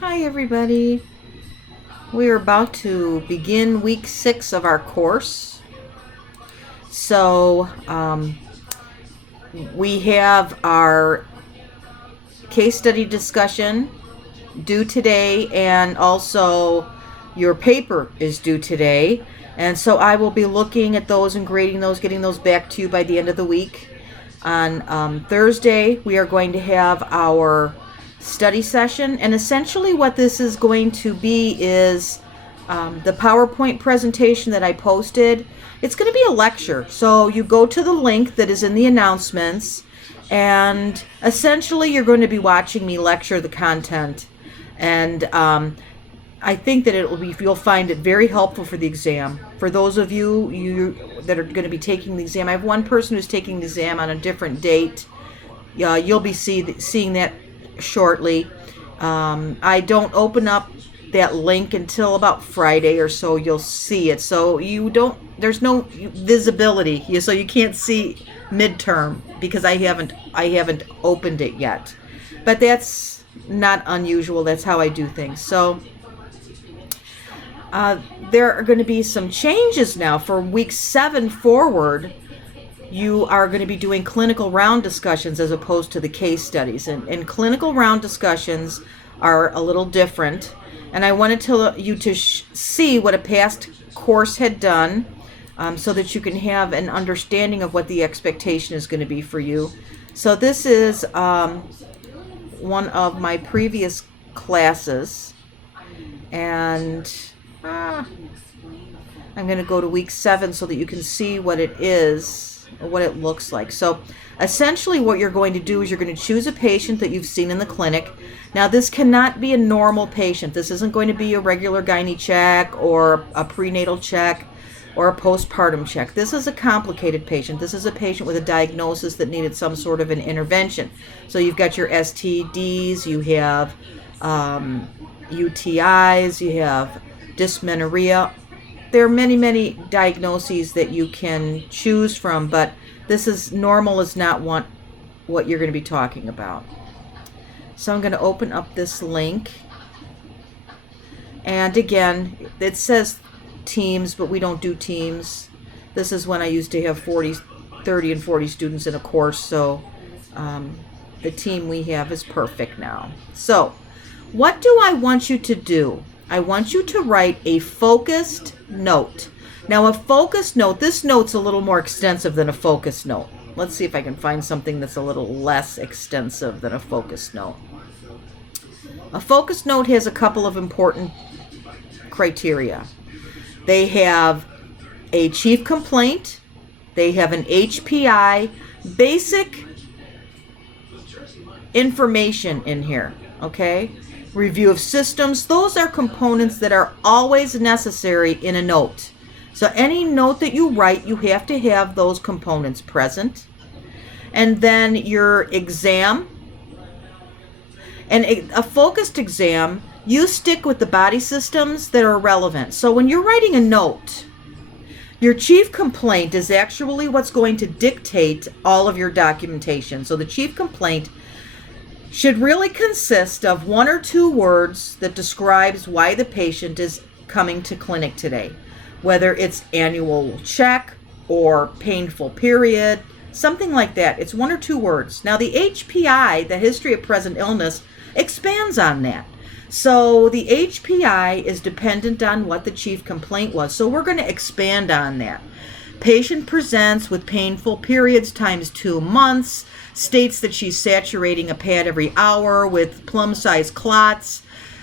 Hi, everybody. We are about to begin week 6 of our course. So, we have our case study discussion due today, and also your paper is due today. And so, I will be looking at those and grading those, getting those back to you by the end of the week. On Thursday, we are going to have our study session, and essentially what this is going to be is the PowerPoint presentation that I posted. It's going to be a lecture, so you go to the link that is in the announcements, and essentially you're going to be watching me lecture the content. And I think that you'll find it very helpful for the exam. For those of you that are going to be taking the exam, I have one person who's taking the exam on a different date. You'll be seeing that shortly. I don't open up that link until about Friday or so. You'll see it. So there's no visibility, so you can't see midterm because I haven't opened it yet. But that's not unusual. That's how I do things. So there are going to be some changes now for week 7 forward. You are going to be doing clinical round discussions as opposed to the case studies. And clinical round discussions are a little different. And I wanted you to see what a past course had done, so that you can have an understanding of what the expectation is going to be for you. So this is one of my previous classes. And I'm going to go to week 7 so that you can see what it is, or what it looks like. So essentially what you're going to do is you're going to choose a patient that you've seen in the clinic. Now this cannot be a normal patient. This isn't going to be a regular gynae check or a prenatal check or a postpartum check. This is a complicated patient. This is a patient with a diagnosis that needed some sort of an intervention. So you've got your STDs, you have UTIs, you have dysmenorrhea. There are many diagnoses that you can choose from, but normal is not what you're going to be talking about. So I'm going to open up this link. And again, it says teams, but we don't do teams. This is when I used to have 30 and 40 students in a course, so the team we have is perfect now. So what do I want you to do? I want you to write a focused note. Now, a focused note, this note's a little more extensive than a focused note. Let's see if I can find something that's a little less extensive than a focused note. A focused note has a couple of important criteria. They have a chief complaint, they have an HPI, basic information in here, okay? Review of systems. Those are components that are always necessary in a note. So any note that you write, you have to have those components present. And then your exam. And a focused exam, you stick with the body systems that are relevant. So when you're writing a note, your chief complaint is actually what's going to dictate all of your documentation. So the chief complaint should really consist of 1 or 2 words that describes why the patient is coming to clinic today, whether it's annual check or painful period, something like that. It's 1 or 2 words. Now the HPI, the history of present illness, expands on that. So the HPI is dependent on what the chief complaint was. So we're going to expand on that. Patient presents with painful periods times 2 months, states that she's saturating a pad every hour with plum-sized clots,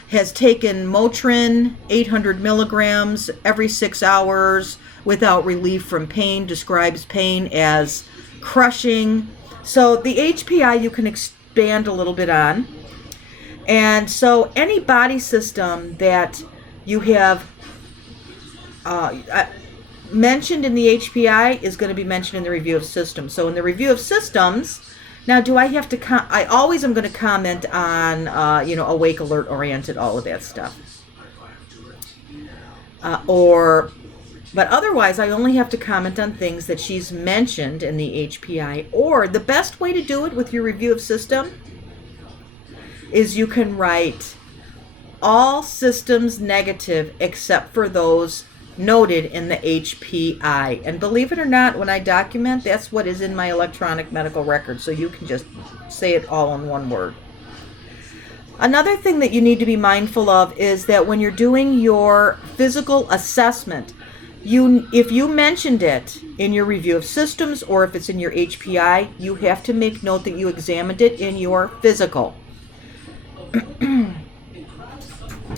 has taken Motrin 800 milligrams every 6 hours without relief from pain, describes pain as crushing. So the HPI you can expand a little bit on. And so any body system that you have mentioned in the HPI is going to be mentioned in the review of systems. So in the review of systems, now do I have to, I always am going to comment on, awake, alert, oriented, all of that stuff. But otherwise, I only have to comment on things that she's mentioned in the HPI. Or the best way to do it with your review of system is you can write all systems negative except for those noted in the HPI. And believe it or not, when I document, that's what is in my electronic medical record. So you can just say it all in one word. Another thing that you need to be mindful of is that when you're doing your physical assessment, if you mentioned it in your review of systems or if it's in your HPI, you have to make note that you examined it in your physical.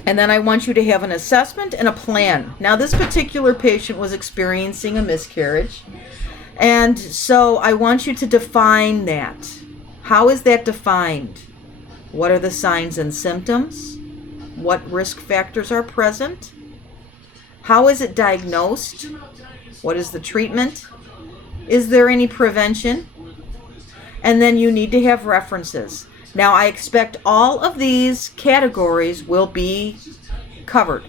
And then I want you to have an assessment and a plan. Now, this particular patient was experiencing a miscarriage, and so I want you to define that. How is that defined? What are the signs and symptoms? What risk factors are present? How is it diagnosed? What is the treatment? Is there any prevention? And then you need to have references. Now, I expect all of these categories will be covered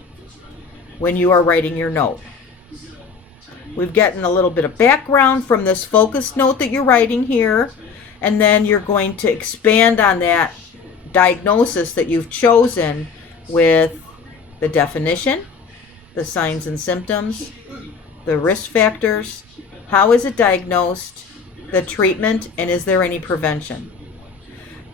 when you are writing your note. We've gotten a little bit of background from this focus note that you're writing here, and then you're going to expand on that diagnosis that you've chosen with the definition, the signs and symptoms, the risk factors, how is it diagnosed, the treatment, and is there any prevention?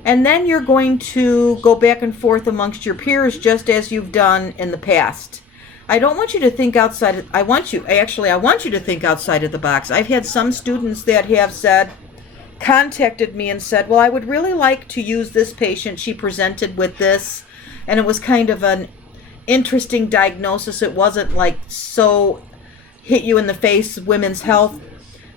And then you're going to go back and forth amongst your peers just as you've done in the past. I don't want you to think outside. I want you to think outside of the box. I've had some students that have contacted me and said, well, I would really like to use this patient. She presented with this, and it was kind of an interesting diagnosis. It wasn't like so hit you in the face, women's health,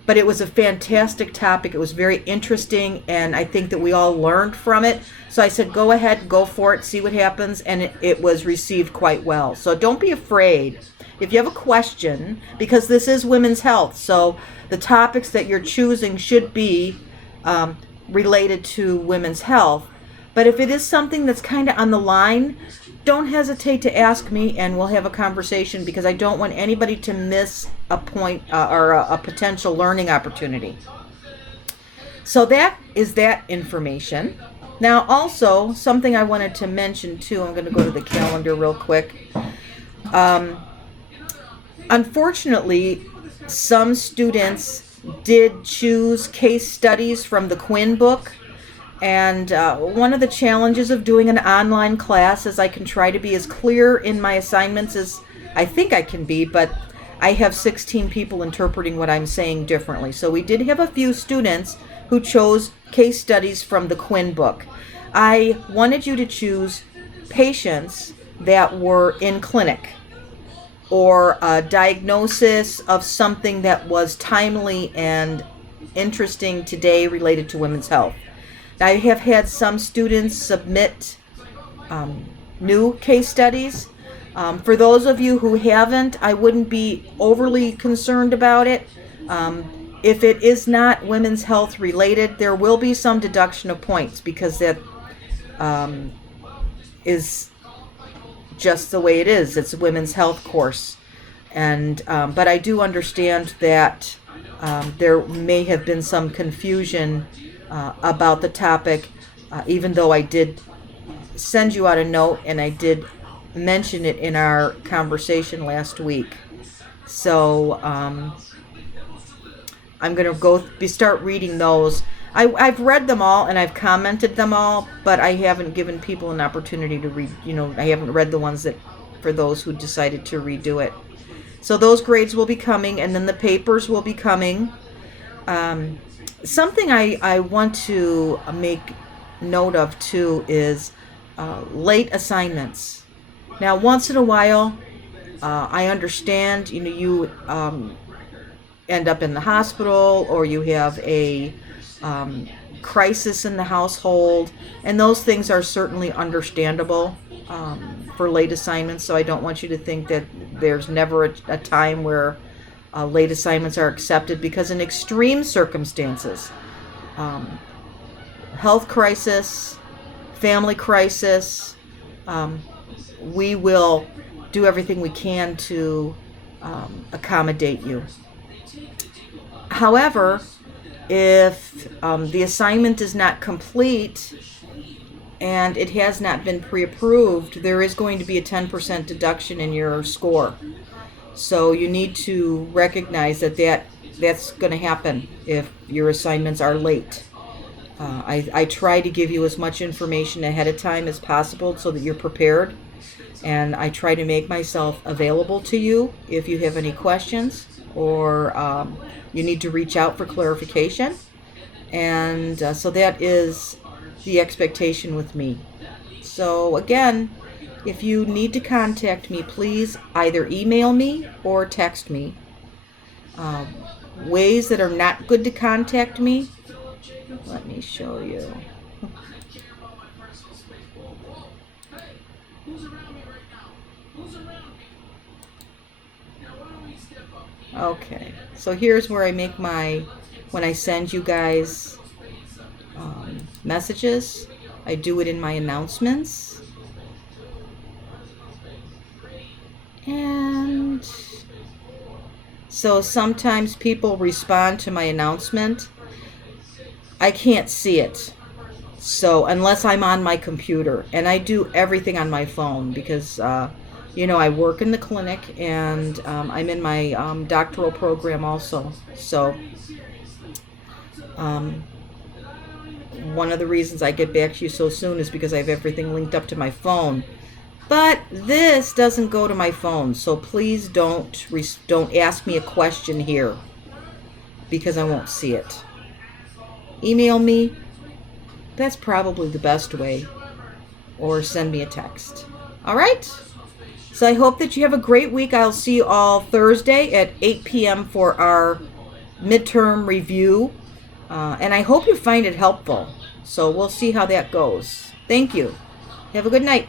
but it was a fantastic topic. It was very interesting, and I think that we all learned from it. So I said, go ahead, go for it, see what happens, and it was received quite well. So don't be afraid. If you have a question, because this is women's health, so the topics that you're choosing should be related to women's health. But if it is something that's kind of on the line, don't hesitate to ask me, and we'll have a conversation, because I don't want anybody to miss a point or a potential learning opportunity. So that is that information. Now, also, something I wanted to mention too, I'm going to go to the calendar real quick. Unfortunately, some students did choose case studies from the Quinn book. And one of the challenges of doing an online class is I can try to be as clear in my assignments as I think I can be, but I have 16 people interpreting what I'm saying differently. So we did have a few students who chose case studies from the Quinn book. I wanted you to choose patients that were in clinic or a diagnosis of something that was timely and interesting today related to women's health. I have had some students submit new case studies. For those of you who haven't, I wouldn't be overly concerned about it. If it is not women's health related, there will be some deduction of points, because that is just the way it is. It's a women's health course. And but I do understand that there may have been some confusion about the topic, even though I did send you out a note and I did mention it in our conversation last week. So I'm going to start reading those. I've read them all and I've commented them all, but I haven't given people an opportunity to read. I haven't read the ones that for those who decided to redo it. So those grades will be coming, and then the papers will be coming. Something I want to make note of too is late assignments. Now, once in a while, I understand, you end up in the hospital, or you have a crisis in the household, and those things are certainly understandable for late assignments. So I don't want you to think that there's never a time where late assignments are accepted, because in extreme circumstances, health crisis, family crisis, we will do everything we can to accommodate you. However, if the assignment is not complete, and it has not been pre-approved, there is going to be a 10% deduction in your score. So you need to recognize that's going to happen if your assignments are late. I try to give you as much information ahead of time as possible so that you're prepared. And I try to make myself available to you if you have any questions or you need to reach out for clarification. And so that is the expectation with me. So again, if you need to contact me, please either email me or text me. Ways that are not good to contact me, let me show you. Okay, so here's where I make when I send you guys messages, I do it in my announcements. And so sometimes people respond to my announcement. I can't see it. So unless I'm on my computer, and I do everything on my phone because, I work in the clinic and I'm in my doctoral program also. So one of the reasons I get back to you so soon is because I have everything linked up to my phone. But this doesn't go to my phone, so please don't ask me a question here because I won't see it. Email me. That's probably the best way. Or send me a text. All right? So I hope that you have a great week. I'll see you all Thursday at 8 p.m. for our midterm review. And I hope you find it helpful. So we'll see how that goes. Thank you. Have a good night.